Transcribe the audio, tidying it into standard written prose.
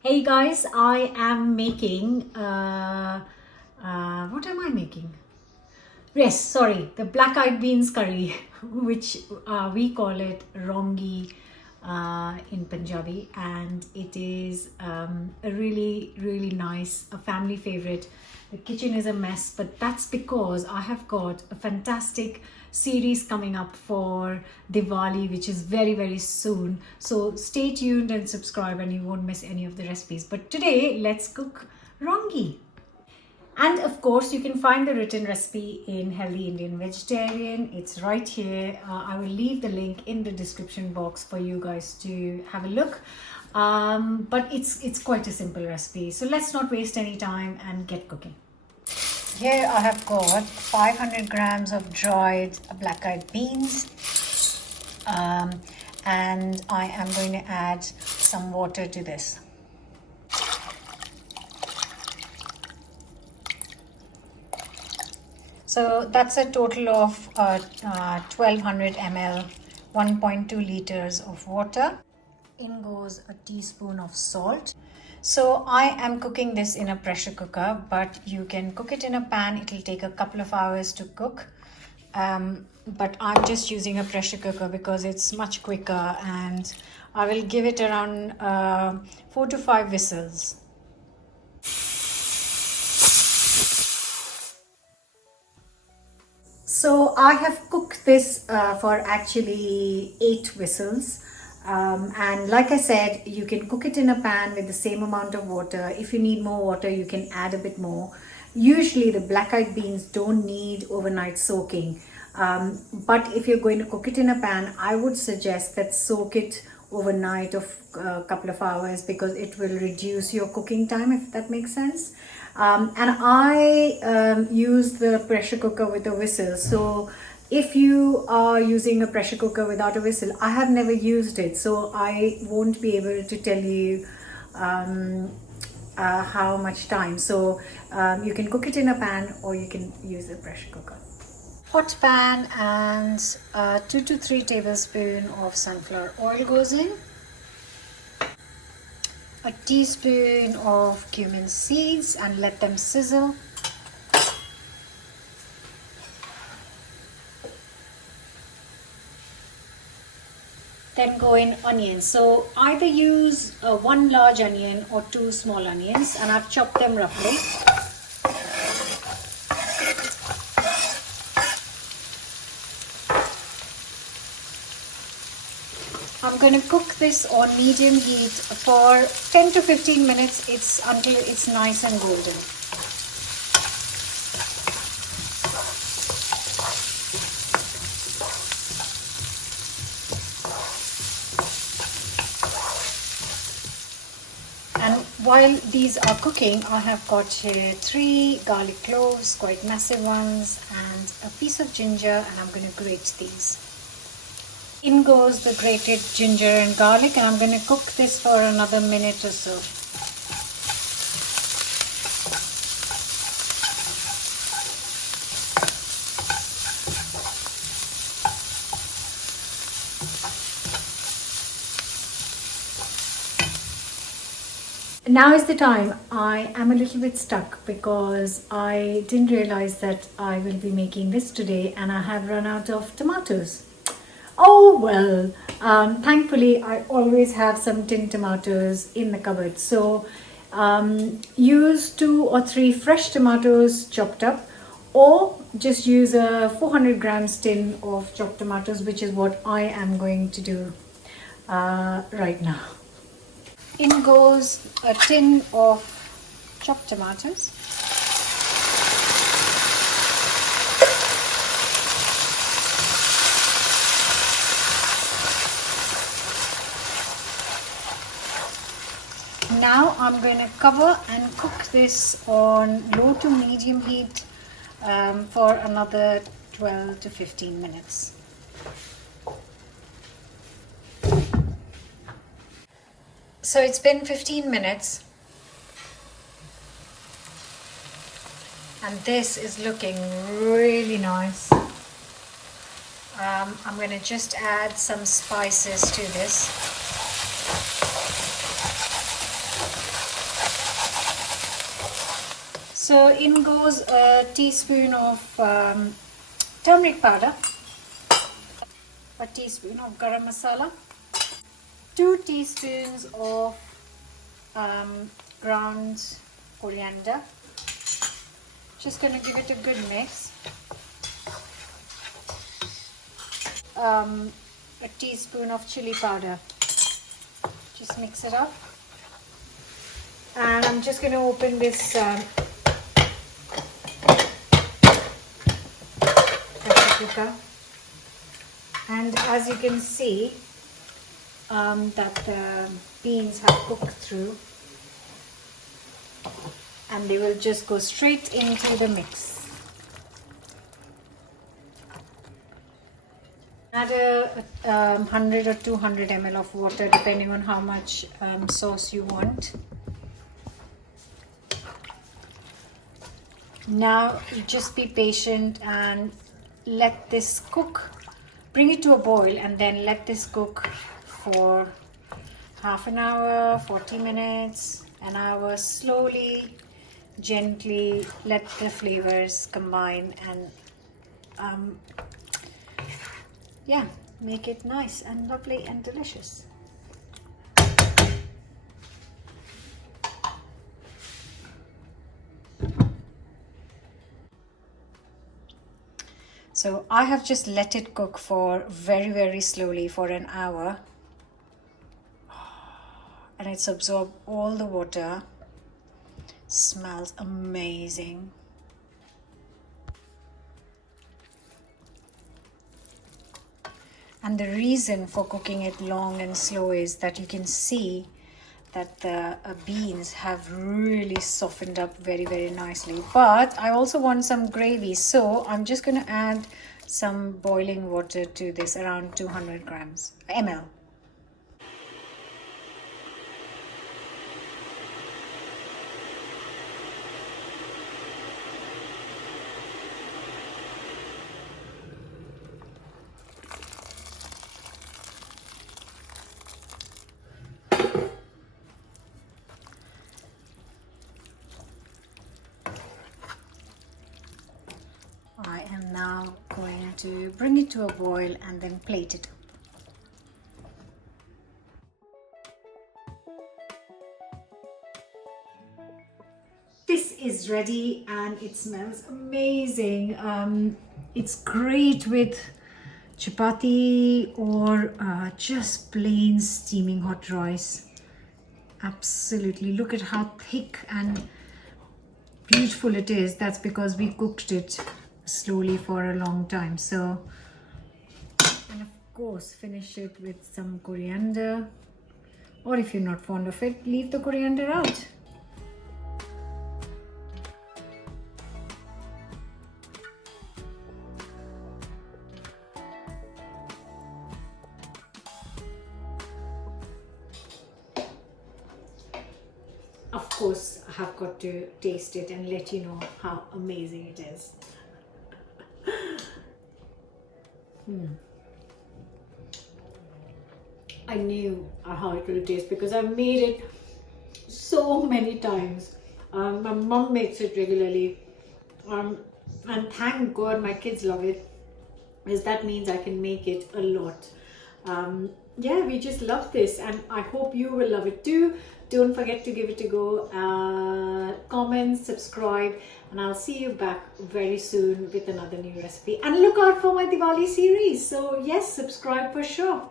Hey guys, I am making, what am I making? Yes, sorry, the black eyed beans curry, which we call it Roongi in Punjabi, and it is a really nice, a family favorite. The kitchen is a mess, but that's because I have got a fantastic series coming up for Diwali, which is very soon. So stay tuned and subscribe, and you won't miss any of the recipes. But today, let's cook Roongi. And of course, you can find the written recipe in Healthy Indian Vegetarian. It's right here. I will leave the link in the description box for you guys to have a look. But it's quite a simple recipe. So let's not waste any time and get cooking. Here I have got 500 grams of dried black-eyed beans. And I am going to add some water to this. So that's a total of 1200 ml, 1.2 liters of water. In goes a teaspoon of salt. So I am cooking this in a pressure cooker, but you can cook it in a pan. It will take a couple of hours to cook. But I'm just using a pressure cooker because it's much quicker, and I will give it around 4 to 5 whistles. So I have cooked this for actually 8 whistles. And like I said, you can cook it in a pan with the same amount of water. If you need more water, you can add a bit more. Usually the black-eyed beans don't need overnight soaking. But if you're going to cook it in a pan, I would suggest that soak it overnight of a couple of hours, because it will reduce your cooking time, if that makes sense. And I use the pressure cooker with a whistle. So if you are using a pressure cooker without a whistle, I have never used it, so I won't be able to tell you how much time. So you can cook it in a pan, or you can use a pressure cooker. Hot pan, and 2 to 3 tablespoons of sunflower oil goes in. A teaspoon of cumin seeds, and let them sizzle. Then go in onions. So either use one large onion or 2 small onions, and I've chopped them roughly. I'm going to cook this on medium heat for 10 to 15 minutes. Until it's nice and golden. And while these are cooking, I have got here 3 garlic cloves, quite massive ones, and a piece of ginger, and I'm going to grate these. In goes the grated ginger and garlic, and I'm going to cook this for another minute or so. Now is the time. I am a little bit stuck because I didn't realize that I will be making this today, and I have run out of tomatoes. Oh well, thankfully I always have some tin tomatoes in the cupboard. So use 2 or 3 fresh tomatoes chopped up, or just use a 400 grams tin of chopped tomatoes, which is what I am going to do right now. In goes a tin of chopped tomatoes. Now I'm going to cover and cook this on low to medium heat for another 12 to 15 minutes. So it's been 15 minutes, and this is looking really nice. I'm going to just add some spices to this. So in goes a teaspoon of turmeric powder, a teaspoon of garam masala, 2 teaspoons of ground coriander. Just going to give it a good mix. A teaspoon of chili powder. Just mix it up. And I'm just going to open this pressure cooker. And as you can see, that the beans have cooked through, and they will just go straight into the mix. Add a 100 or 200 ml of water depending on how much sauce you want. Now you just be patient and let this cook. Bring it to a boil and then let this cook for half an hour, 40 minutes, an hour. Slowly, gently let the flavors combine and yeah, make it nice and lovely and delicious. So I have just let it cook for very slowly for an hour, and it's absorbed all the water. Smells amazing. And the reason for cooking it long and slow is that you can see that the beans have really softened up very nicely. But I also want some gravy, so I'm just going to add some boiling water to this, around 200 ml. I am now going to bring it to a boil and then plate it. This is ready and it smells amazing. It's great with chapati or just plain steaming hot rice. Absolutely. Look at how thick and beautiful it is. That's because we cooked it slowly for a long time. So, and of course finish it with some coriander, or if you're not fond of it, leave the coriander out. Of course, I have got to taste it and let you know how amazing it is. I knew how it will taste because I've made it so many times. My mom makes it regularly, and thank God my kids love it, because that means I can make it a lot. Yeah, we just love this, and I hope you will love it too. Don't forget to give it a go, comment, subscribe, and I'll see you back very soon with another new recipe. And look out for my Diwali series. So yes, subscribe for sure.